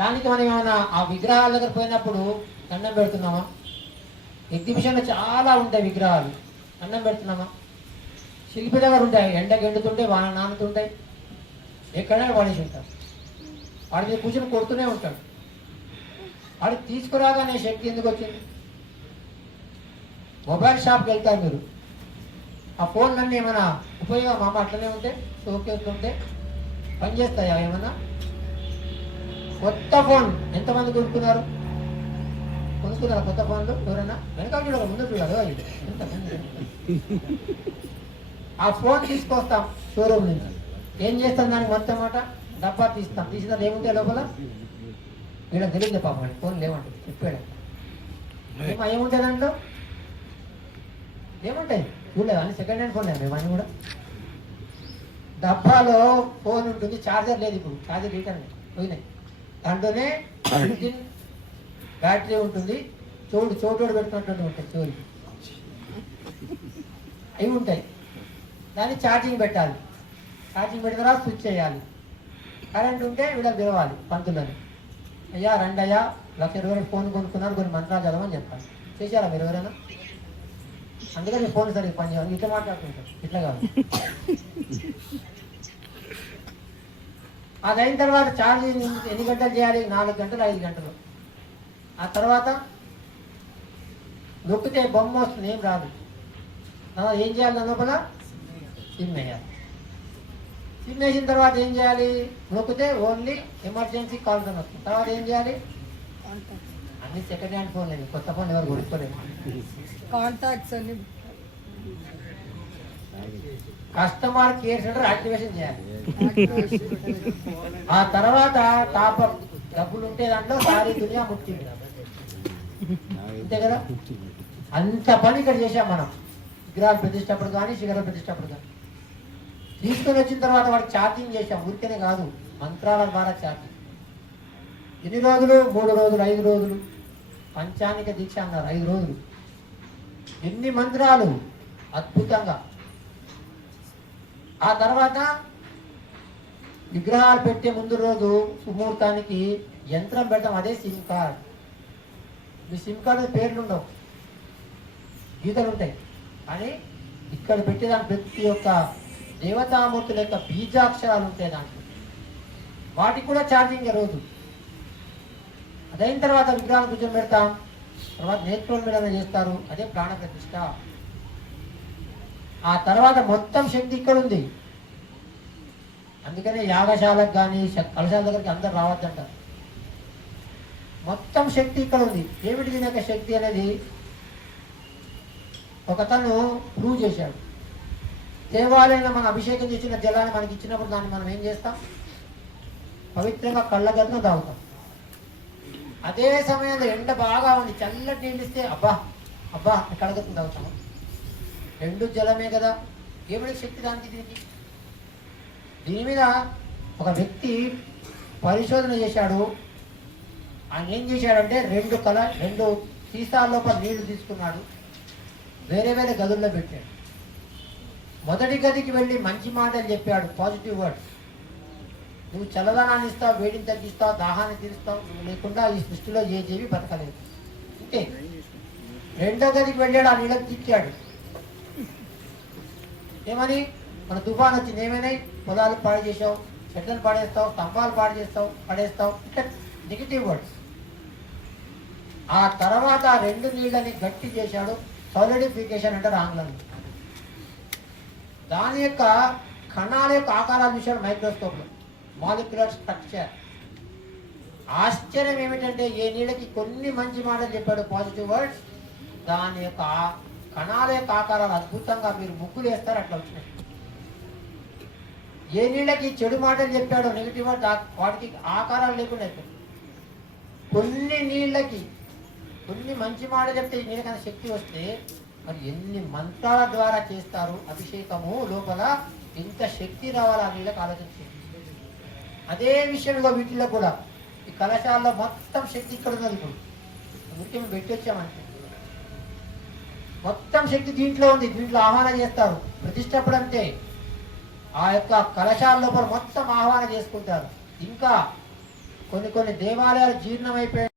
దానికి మనం ఏమైనా ఆ విగ్రహాల దగ్గర పోయినప్పుడు దండం పెడుతున్నామా? ఎగ్జిబిషన్లో చాలా ఉంటాయి విగ్రహాలు, దండం పెడుతున్నామా? శిల్పి దగ్గర ఉంటాయి, ఎండకు ఎండుతుంటాయి, వాన నానుతుంటాయి, ఎక్కడైనా పడేసి ఉంటారు. వాడి మీద కూర్చొని కొడుతూనే ఉంటాడు. వాడికి తీసుకురాగానే శక్తి ఎందుకు వచ్చింది? మొబైల్ షాప్కి వెళ్తారు మీరు, ఆ ఫోన్లన్నీ ఏమైనా ఉపయోగం అమ్మ అట్లనే ఉంటే షోకేస్తుంటే పనిచేస్తాయా ఏమన్నా? కొత్త ఫోన్ ఎంతమంది కొనుక్కున్నారు కొత్త ఫోన్లు? ఎవరైనా వెనకాల చూడాలి, ముందు చూడాలి. ఆ ఫోన్ తీసుకొస్తాం షోరూమ్ నుంచి, ఏం చేస్తాం? దానికి మొత్తం మాట డబ్బా తీస్తాం, తీసిన ఏముంటాయి లోపల? వీళ్ళకి తెలియదు పాపం, ఫోన్ లేవంటే చెప్పాడు. ఏముంటాయి దాంట్లో? ఏముంటాయి చూడలేదు అని, సెకండ్ హ్యాండ్ ఫోన్ లేదు మేము అని కూడా. డబ్బాలో ఫోన్ ఉంటుంది, ఛార్జర్ లేదు, ఇప్పుడు ఛార్జర్ రిటర్న్ పోయినాయి. దాంట్లోనే బ్యాటరీ ఉంటుంది, చోటు పెట్టుకున్నట్టు ఉంటాయి, చోటు అవి ఉంటాయి. దాన్ని ఛార్జింగ్ పెట్టాలి, ఛార్జింగ్ పెట్టిన తర్వాత స్విచ్ చేయాలి. కరెంట్ ఉంటే వీళ్ళకి పిలవాలి పంతులని, అయ్యా రండి అయ్యా, 1,20,000 ఫోన్ కొనుక్కున్నారు, కొన్ని మంత్రాలు చదవని చెప్పాలి. చేశారా మీరు ఎవరైనా? అందుకని ఫోన్ సరిగ్గా పని చేయాలి. ఇట్లా మాట్లాడుతుంటారు, ఇట్లా కాదు. అది అయిన తర్వాత ఛార్జింగ్ ఎన్ని గంటలు చేయాలి? 4 గంటలు 5 గంటలు. ఆ తర్వాత నొక్కితే బొమ్మ వస్తుంది, ఏం రాదు. ఏం చేయాలి? దాని లోపల సిమ్ వేయాలి. సిమ్ వేసిన తర్వాత ఏం చేయాలి? నొక్కితే ఓన్లీ ఎమర్జెన్సీ కాల్స్ అని వస్తుంది. తర్వాత ఏం చేయాలి? అన్ని సెకండ్ హ్యాండ్ ఫోన్ లేదు, కొత్త ఫోన్ ఎవరు కొనుక్కోలేదు. కాంటాక్ట్స్ అని కస్టమర్ కేర్ సెంటర్ యాక్టివేషన్ చేయాలి. ఆ తర్వాత టాపర్ డబ్బులు ఉంటే దాంట్లో సారీ దునియా ముట్టింది, అంతే కదా. అంత పని ఇక్కడ చేశాం మనం, విగ్రహాలు ప్రతిష్టప్పుడు కానీ శిఖరాలు ప్రతిష్టప్పుడు కానీ. తీసుకొని వచ్చిన తర్వాత వాడికి ఛార్జింగ్ చేశాం, ఊరికేనే కాదు, మంత్రాల ద్వారా ఛార్జింగ్. ఎన్ని రోజులు? 3 రోజులు, 5 రోజులు. పంచానిక దీక్ష అన్నారు, 5 రోజులు. ఎన్ని మంత్రాలు, అద్భుతంగా. ఆ తర్వాత విగ్రహాలు పెట్టే ముందు రోజు సుముహూర్తానికి యంత్రం పెడతాం, అదే సిమ్ కార్డ్. మీ సిమ్ కార్డు పేర్లు ఉండవు, గీతలు ఉంటాయి, కానీ ఇక్కడ పెట్టేదాని ప్రతి ఒక్క దేవతామూర్తుల యొక్క బీజాక్షరాలు ఉంటాయి దాంట్లో, వాటికి కూడా ఛార్జింగ్ రోజు. అదైన తర్వాత విగ్రహాలు కూర్చొని పెడతాం, తర్వాత నేత్రోన్మీలన చేస్తారు, అదే ప్రాణ ప్రతిష్ట. ఆ తర్వాత మొత్తం శక్తి ఇక్కడ ఉంది. అందుకనే యాగశాలకు కానీ కలశాల దగ్గరికి అందరు రావద్దంటారు. మొత్తం శక్తి ఇక్కడ ఉంది. ఏమిటి దీని యొక్క శక్తి అనేది ఒకతను ప్రూవ్ చేశాడు. దేవాలయంలో మనం అభిషేకం చేసిన జలాన్ని మనకి ఇచ్చినప్పుడు దాన్ని మనం ఏం చేస్తాం? పవిత్రంగా కళ్ళగట్టును తాగుతాం. అదే సమయంలో ఎండ బాగా ఉంది, చల్లటి నీళ్ళు ఇస్తే అబ్బా అబ్బా కళ్ళగట్టును తాగుతాము. 2 జలమే కదా, ఏమిటి శక్తి దానికి దీనికి? దీని మీద ఒక వ్యక్తి పరిశోధన చేశాడు. ఆయన ఏం చేశాడంటే 2 సీసాల లోపల నీళ్లు తీసుకున్నాడు, వేరే వేరే గదుల్లో పెట్టాడు. మొదటి గదికి వెళ్ళి మంచి మాటలు చెప్పాడు, పాజిటివ్ వర్డ్స్. నువ్వు చల్లదనాన్ని ఇస్తావు, వేడిని తగ్గిస్తావు, దాహాన్ని తీరుస్తావు, నువ్వు లేకుండా ఈ సృష్టిలో ఏ జీవి బతకలేదు. అంతే. 2వ గదికి వెళ్ళాడు, ఆ నీళ్ళకి తిట్టాడు. ఏమని? మన తుఫాన్ వచ్చింది, ఏమైనాయి? పొలాలు పాడు చేసావు, చెట్లను పాడేస్తావు, స్తంభాలు పాడు చేస్తావు, పడేస్తావు, ఇట్లా నెగిటివ్ వర్డ్స్. ఆ తర్వాత 2 నీళ్ళని గట్టి చేశాడు, సాలిడిఫికేషన్ అంటారు ఆంగ్లంలో. దాని యొక్క కణాల యొక్క ఆకారాలు చూశాడు మైక్రోస్కోప్లో, మాలిక్యులర్ స్ట్రక్చర్. ఆశ్చర్యం ఏమిటంటే ఏ నీళ్ళకి కొన్ని మంచి మాటలు చెప్పాడు, పాజిటివ్ వర్డ్స్, దాని యొక్క కణాల యొక్క ఆకారాలు అద్భుతంగా మీరు ముగ్గులు వేస్తారు అట్లా వచ్చినాయి. ఏ నీళ్ళకి చెడు మాటలు చెప్పాడో, నెగిటివ్ వర్డ్స్, వాటికి ఆకారాలు లేకుండా అయిపోయి. కొన్ని నీళ్ళకి కొన్ని మంచి మాటలు చెప్తే ఈ నీళ్ళకన్నా శక్తి వస్తే మరి ఎన్ని మంత్రాల ద్వారా చేస్తారు అభిషేకము, లోపల ఎంత శక్తి రావాలి ఆ నీళ్ళకి ఆలోచించి. అదే విషయంలో వీటిలో కూడా ఈ కలశాల్లో మొత్తం శక్తి ఇక్కడ ఉన్నది. ఇప్పుడు ఊరికే మేము పెట్టి వచ్చామంటే మొత్తం శక్తి దీంట్లో ఉంది, దీంట్లో ఆహ్వానం చేస్తారు. ప్రతిష్టప్పుడు అంతే, ఆ యొక్క కలశాల లోపల మొత్తం ఆహ్వానం చేసుకుంటారు. ఇంకా కొన్ని దేవాలయాలు జీర్ణమైపోయి